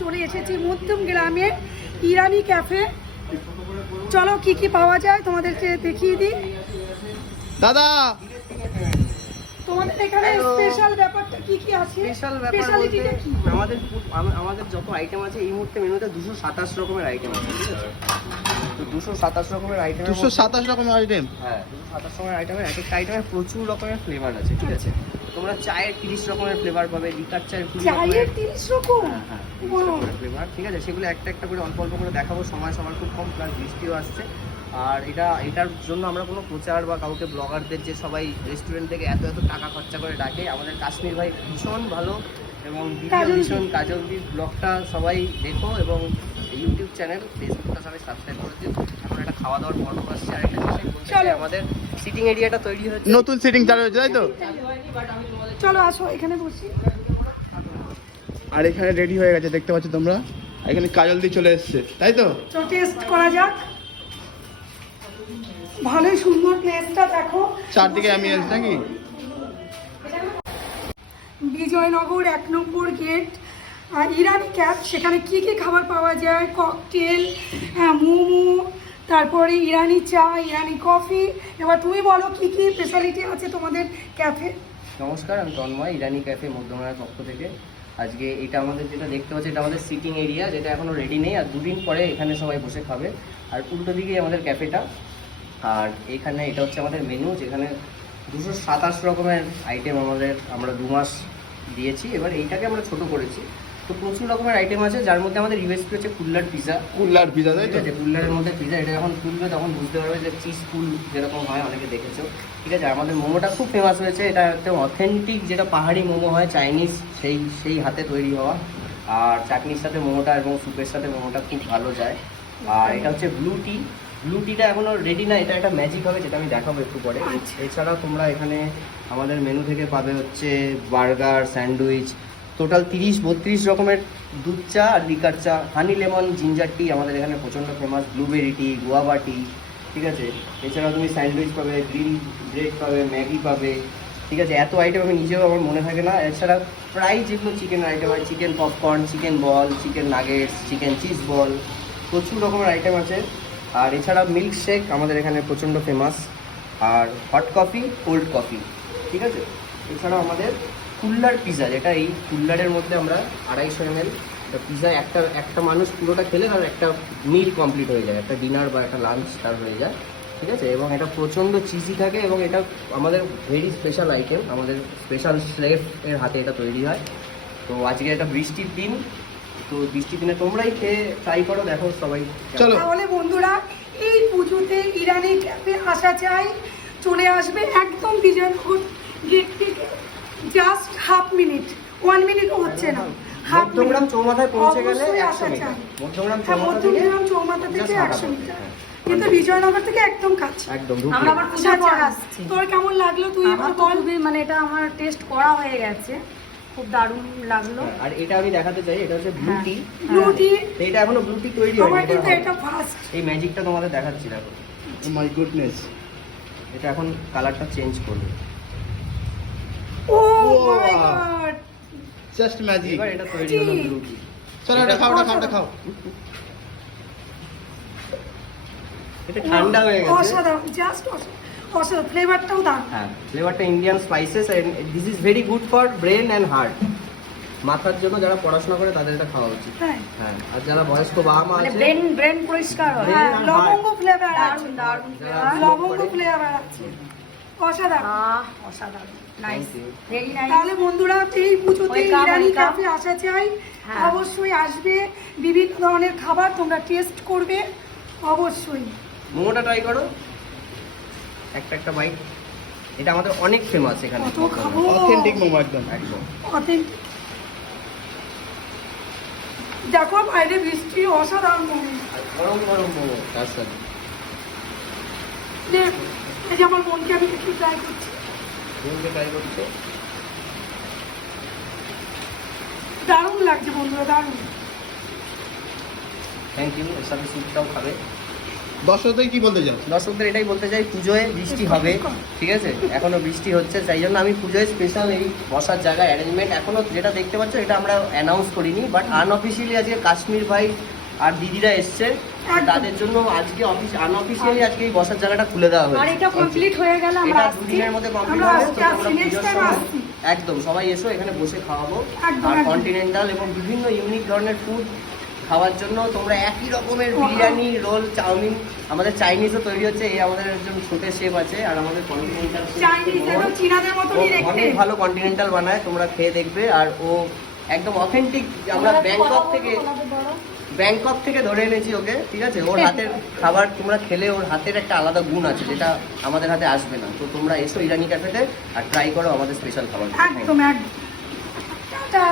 চলে এসেছি মধ্যম গ্রামে ইরানি ক্যাফে। চলো কি কি পাওয়া যায় তোমাদেরকে দেখিয়ে দিই। দাদা তোমাদের এখানে স্পেশাল ব্যাপারটা কি কি আছে? স্পেশাল ব্যাপার স্পেশালিটিটা কি? আমাদের যত আইটেম আছে এই মুহূর্তে মেনুতে 227 রকমের আইটেম আছে, ঠিক আছে? তো 227 রকমের আইটেম, 227 রকমের আইটেম। হ্যাঁ, 227 রকমের আইটেমের এক একটা আইটেমে প্রচুর রকমের ফ্লেভার আছে, ঠিক আছে? তোমরা চায়ের 30 রকমের ফ্লেভার পাবে, লিকার চায়ের 20 চায়ের 30 রকম? হ্যাঁ 30 রকমের ফ্লেভার, ঠিক আছে? সেগুলো একটা একটা করে অল্প অল্প করে দেখাবো, সময় সবার খুব কম, প্লাস বৃষ্টিও আসছে। আর এটার জন্য আমরা কোনো প্রচার বা কাউকে ব্লগারদের যে সবাই রেস্টুরেন্ট থেকে এত এত টাকা খরচা করে ডাকে, আমাদের কাশ্মীর ভাই ভীষণ ভালো এবং ভীষণ কাজলদির ব্লগটা সবাই দেখো এবং ইউটিউব চ্যানেল, ফেসবুকটা সবাই সাবস্ক্রাইব করে দিও। এখন একটা খাওয়া দাওয়ার পর্ব আসছে, আরেকটা জিনিস আমাদের সিটিং এরিয়াটা তৈরি হচ্ছে, নতুন সিটিং চালু হয়েছে, তাই তো? চলো আসো এখানে বসি। আর এখানে রেডি হয়ে গেছে, দেখতে পাচ্ছ তোমরা। এখানে কাজল দিয়ে চলে এসেছে, তাই তো? চলো টেস্ট করা যাক। ভালোই সুন্দর প্লেসটা দেখো, চারদিকে আমি এসেছি নাকি? বিজয়নগর 1 নম্বর গেট ইরানি ক্যাফ। সেখানে কি কি খাবার পাওয়া যায়? ককটেল, মোমো, তারপরে ইরানি চা, ইরানি কফি। এবার তুমি বলো কি কি স্পেশালিটি আছে তোমাদের ক্যাফে। নমস্কার, আমি তন্ময়, ইরানি ক্যাফে মধ্যমরার পক্ষ থেকে। আজকে এটা আমাদের যেটা দেখতে পাচ্ছি, এটা আমাদের সিটিং এরিয়া, যেটা এখনো রেডি নেই, আর দুদিন পরে এখানে সবাই বসে খাবে। আর উল্টো দিকেই আমাদের ক্যাফেটা। আর এখানে এটা হচ্ছে আমাদের মেনু, যেখানে 227 রকমের আইটেম আমরা 2 মাস দিয়েছি। এবার এইটাকে আমরা ছোট করেছি, তো প্রচুর রকমের আইটেম আছে, যার মধ্যে আমাদের ইউএসপি হচ্ছে কুল্লার পিজা। কুল্লার পিজা, তাই ঠিক তো? আছে, কুল্লারের মধ্যে পিজা। এটা যখন খুলবে তখন বুঝতে পারবে যে চিজ ফুল যেরকম হয়, অনেকে দেখেছো, ঠিক আছে? আমাদের মোমোটা খুব ফেমাস হয়েছে, এটা একটা অথেন্টিক যেটা পাহাড়ি মোমো হয়, চাইনিজ, সেই হাতে তৈরি হওয়া। আর চাটনির সাথে মোমোটা এবং স্যুপের সাথে মোমোটা খুব ভালো যায়। আর এটা হচ্ছে ব্লু টি। ব্লু টিটা এখনও রেডি না, এটা একটা ম্যাজিক হবে, যেটা আমি দেখাবো একটু পরে। এছাড়াও তোমরা এখানে আমাদের মেনু থেকে পাবে হচ্ছে বার্গার, স্যান্ডউইচ, টোটাল 30-32 রকমের দুধ চা আর লিকার চা, হানি লেমন জিঞ্জার টি আমাদের এখানে প্রচণ্ড ফেমাস, ব্লুবেরি টি, গুয়াভা টি, ঠিক আছে? এছাড়াও তুমি স্যান্ডউইচ পাবে, গ্রিল ব্রেড পাবে, ম্যাগি পাবে, ঠিক আছে? এত আইটেম আমি নিজেও আমার মনে থাকে না। এছাড়া প্রায় যেগুলো চিকেন আইটেম হয়, চিকেন পপকর্ন, চিকেন বল, chicken nuggets, chicken cheese ball, প্রচুর রকমের আইটেম আছে। আর এছাড়া মিল্ক শেক আমাদের এখানে প্রচণ্ড ফেমাস, আর হট কফি, কোল্ড কফি, ঠিক আছে? এছাড়াও আমাদের কুল্লার পিজা, যেটা এই কুল্লারের মধ্যে আমরা 250 ml পিজা, একটা মানুষ পুরোটা খেলে তার একটা মিল কমপ্লিট হয়ে যায়, একটা ডিনার বা একটা লাঞ্চ তার হয়ে যায়, ঠিক আছে? এবং এটা প্রচণ্ড চিজি থাকে এবং এটা আমাদের ভেরি স্পেশাল আইটেম, আমাদের স্পেশাল শেফ এর হাতে এটা তৈরি হয়। তো আজকে একটা বৃষ্টির দিন, তো বৃষ্টির দিনে তোমরাই খেয়ে ট্রাই করো, দেখো সবাই। চলো তাহলে বন্ধুরা, এই পুজোতে ইরানি ক্যাফে আসা চাই, চলে আসবে একদম বিজয়নগর গেট থেকে জাস্ট 1 মিনিটও হচ্ছে না। মধ্যমগ্রাম চৌমাথায় পৌঁছে গেলে অবশ্যই 100 আসা মিটার। চাই। মধ্যমগ্রাম মধ্যমগ্রাম চৌমাথা থেকে 100 মিটার, কিন্তু বিজয়নগর থেকে একদম কাছে। একদম আমরা আবার পূজার পর আসছি। তোর কেমন লাগলো তুই আমার তো খুবই, মানে এটা আমার টেস্ট করা হয়ে গেছে, খুব দারুণ লাগলো। আর এটা আমি দেখাতে চাই, এটা হচ্ছে ব্লু টি। ব্লুটি এটা এখনো ব্লু টি তৈরি আমার হয়নি, কিন্তু এটা ফার্স্ট। এই ম্যাজিকটা তোমাদের দেখাচ্ছি, দেখো। মাই গুডনেস, এটা এখন কালারটা চেঞ্জ করবে। ও মাই গড, জাস্ট ম্যাজিক। এবার এটা তৈরি হলো ব্লু টি। চলো এটা খাও। এটা ঠান্ডা হয়ে গেছে। অসাধারণ, জাস্ট অসাধারণ, ফ্লেভারটাও দারুণ। হ্যাঁ, ফ্লেভারটা Indian spices, and this is very good for brain and heart. মাথার জন্য যারা পড়াশোনা করে তাদের এটা খাওয়া উচিত। হ্যাঁ, হ্যাঁ, আর যারা বয়স্ক বাবা মা মানে আছে, ব্রেন পরিষ্কার হয়। হ্যাঁ, আর লবঙ্গ ফ্লেভার আছে, দারুণ দারুণ flavor। লবঙ্গ ফ্লেভার আছে, অসাধারণ। অসাধারণ, nice, Thank you. Very nice. তাহলে বন্ধুরা, এই পুজোতে Welcome, ইরানি welcome. ক্যাফে আসা চাই, হ্যাঁ। অবশ্যই আসবে। বিভিন্ন ধরনের খাবার তোমরা টেস্ট করবে অবশ্যই। মোমোটা ট্রাই করো, একটা বাইট। এটা আমাদের অনেক ফেমাস এখানে, কত খাবো, অথেন্টিক মোমো একদম। একদম। অথেন্টিক। দেখো বাইরে বৃষ্টি, অসাধারণ মোমো। আর গরম গরম মোমো তার সাথে। দেখ, এই যে আমার মনকে আমি একটু ট্রাই করছি। মোমোটা ট্রাই করছে, দারুণ লাগছে বন্ধুরা, দারুণ। Thank you. এর সাথে স্যুপটাও খাবে। দর্শকদের কি বলতে চাও? দর্শকদের এটাই বলতে চাই, পুজোয় বৃষ্টি হবে, ঠিক আছে, এখনো বৃষ্টি হচ্ছে, তাই জন্য আমি পুজোয় স্পেশাল এই বসার জায়গা অ্যারেঞ্জমেন্ট এখনো যেটা দেখতে পাচ্ছ এটা আমরা অ্যানাউন্স করিনি, বাট আনঅফিসিয়ালি আজকে কাশ্মীর ভাই আর দিদিরা এসছে, তাদের জন্য আজকে আনঅফিসিয়ালি আজকে এই বসার জায়গাটা খুলে দেওয়া আর হয়েছে। এটা কমপ্লিট হয়ে গেলে আমরা এটা আসছি, দুদিনের মধ্যে কমপ্লিট আমরা হবে, আসছি, তো তোমরা নেক্সট পুজোর টাইম সময় আসছি। একদম সবাই এসো, এখানে বসে খাওয়াবো। একদম, আর একদম। কন্টিনেন্টাল এবং বিভিন্ন ইউনিক ধরনের ফুড খাওয়ার জন্য তোমরা একই রকমের ও, বিরিয়ানি, রোল, চাউমিন, আমাদের চাইনিজও তৈরি হচ্ছে, এই আমাদের একজন ছোট শেফ আছে, আর আমাদের কন্টিনেন্টাল চাইনিজ একদম চীনাদের মতনই দেখতে। অনেক ভালো কন্টিনেন্টাল বানায়, তোমরা খেয়ে দেখবে। আর ও একদম অথেন্টিক, আমরা ব্যাংকক থেকে ধরে এনেছি ওকে, ঠিক আছে, ওর হাতের খাবার তোমরা খেলে ওর হাতের একটা আলাদা গুণ আছে যেটা আমাদের হাতে আসবে না। তো তোমরা এসো ইরানি ক্যাফেতে আর ট্রাই করো আমাদের স্পেশাল খাবার। একদম একদম। টাটা।